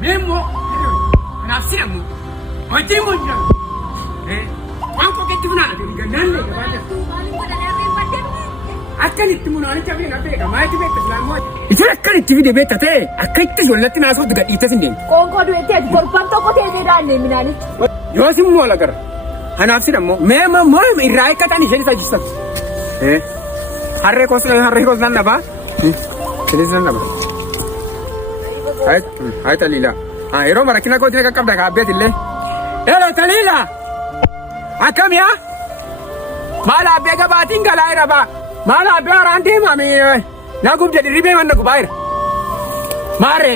Memo, nafsimu. Wajimu ndio. Wanko kitu na ndio Akan itu munani cabe na pega, mai tibe keslamu. Itu akan itu video beta te, akan itu jolat na so dekat itu sendiri. Kongko duit te korban to ko te dan ne minani. Yo simu lagar. Nafsimu. Memo mo irai kata ni jadi sajista. Harre kos nanda ba? Jadi nanda ba? Hai Talila. Ero marakina ko tine kakab daga abet ille. Ero Talila. Akam ya? Mala bega batin galaira ba. Mala be arante mami. Nagub jadi ribe man nagu bair. Mare.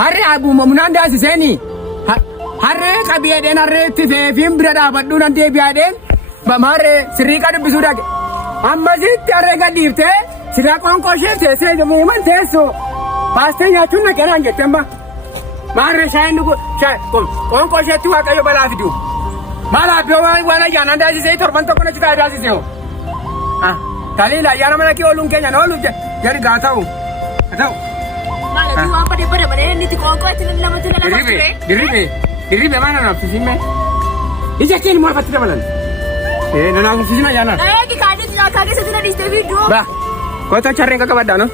Harre abu munanda siseni. Harre kabiya den harre tife film brada baddu nante biaden. Ba mare sirika de bisuda. Amma sit harre gadirte. Sira kon ko shete se de man teso. Pastinya tun na kenan getemba. Mare shayin dugo shay kon ko shetu akayo bala fidu. Mala be wana yana ndazi sei torban to kono chita ndazi seo. Talila yana mana ki olun kenya no olun jadi gatau. Gatau. Mala tu apa de bare ni ti ko tin la mutula la mutule. Diribe mana na fisime. Ija ken mo fatira balan. Nana fisima yana. Ay ki kadi ka ke sedina di video. Ba. Kota chareng kakak badano.